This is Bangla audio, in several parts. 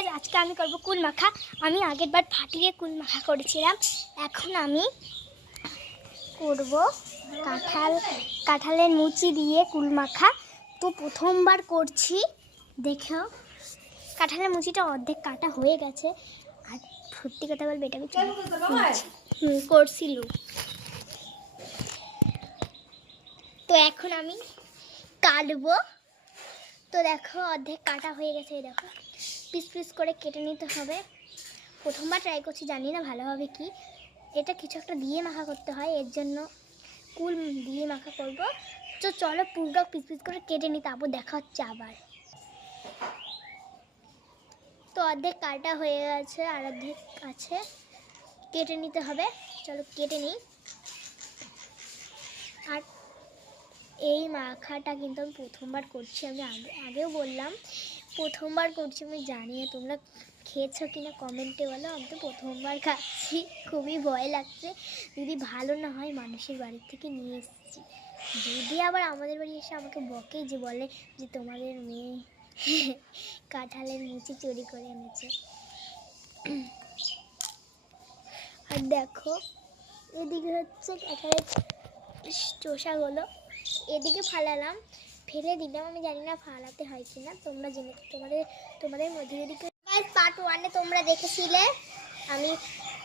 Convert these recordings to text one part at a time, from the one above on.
গাইস, আজকে আমি করব কুল মাখা। আমি আগের বার ফাটিয়ে কুল মাখা করেছিলাম। এখন আমি করব কাঁঠালের মুচি দিয়ে কুল মাখা। তো প্রথমবার করছি, দেখো। কাঁঠালের মুচিটা অর্ধেক কাটা হয়ে গেছে। আর সত্যি কথা বলবে, এটা আমি করছিল। তো এখন আমি কাটবো। তো দেখো অর্ধেক কাটা হয়ে গেছে। দেখো পিস পিস করে কেটে নিতে হবে। প্রথমবার ট্রাই করছি, জানি না ভালো হবে কি। এটা কিছু একটা দিয়ে মাখা করতে হয়, এর জন্য কুল দিয়ে মাখা করব। তো চলো পুরোটা পিস পিস করে কেটে নিই, তারপর দেখা হচ্ছে আবার। তো অর্ধেক কাটা হয়ে গেছে, আর অর্ধেক আছে, কেটে নিতে হবে। চলো কেটে নিই। আর এই মাখাটা কিন্তু আমি প্রথমবার করছি। আমি আগেও বললাম প্রথমবার করছি। আমি জানি না তোমরা খেয়েছো কিনা কমেন্টে বলো। আমি তো প্রথমবার খাচ্ছি, খুবই ভয় লাগছে। যদি ভালো না হয়, মানুষের বাড়ি থেকে নিয়ে এসেছি, যদি আবার আমাদের বাড়ি এসে আমাকে বকে, যে বলে যে তোমাদের মেয়ে কাঁঠালের মুচি চুরি করে এনেছে। আর দেখো এদিকে হচ্ছে কাঁঠালের চোষাগুলো, এদিকে ফালালাম, ফেলে দিলাম। আমি জানি না ফালাতে হয় কিনা, তোমরা জেনে তোমাদের মধ্যে যদি পার্ট 1-এ তোমরা দেখেছিলে, আমি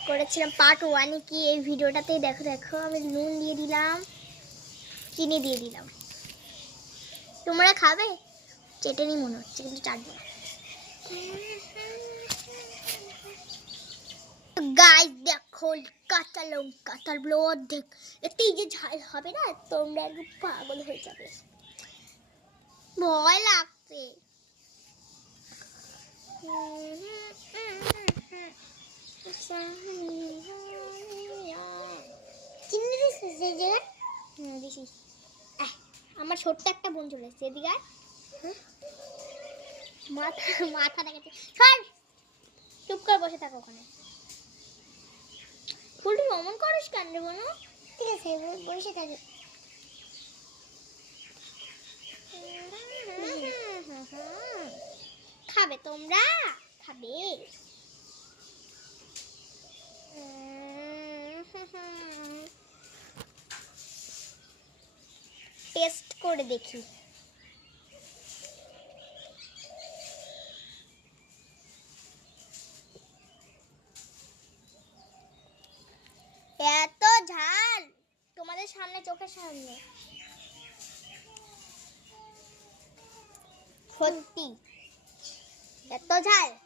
করেছিলাম পার্ট 1-এ কি এই ভিডিওটাতেই দেখো আমি নুন দিয়ে দিলাম, চিনি দিয়ে দিলাম। তোমরা খাবে? চেটেনি মনে হচ্ছে, কিন্তু চাটবো না। গাইস দেখো কাঁচা লঙ্কাটার অর্ধেক, এতেই যে ঝাল হবে না, তোমরা একটু পাগল হয়ে যাবে। ভয় লাগছে। আমার ছোট্ট একটা বোন চলে এসছে, এদিকে মাথা দেখাচ্ছে। চুপ করে বসে থাকো ওখানে। ফুলটু অমন করিস কেন রে বোনো? ঠিক আছে বসে থাকি। খাবে তোমরা? খাবে? টেস্ট করে দেখি। এত ঝাল তোমাদের সামনে, চোখের সামনে, সত্যি এত ঝাল।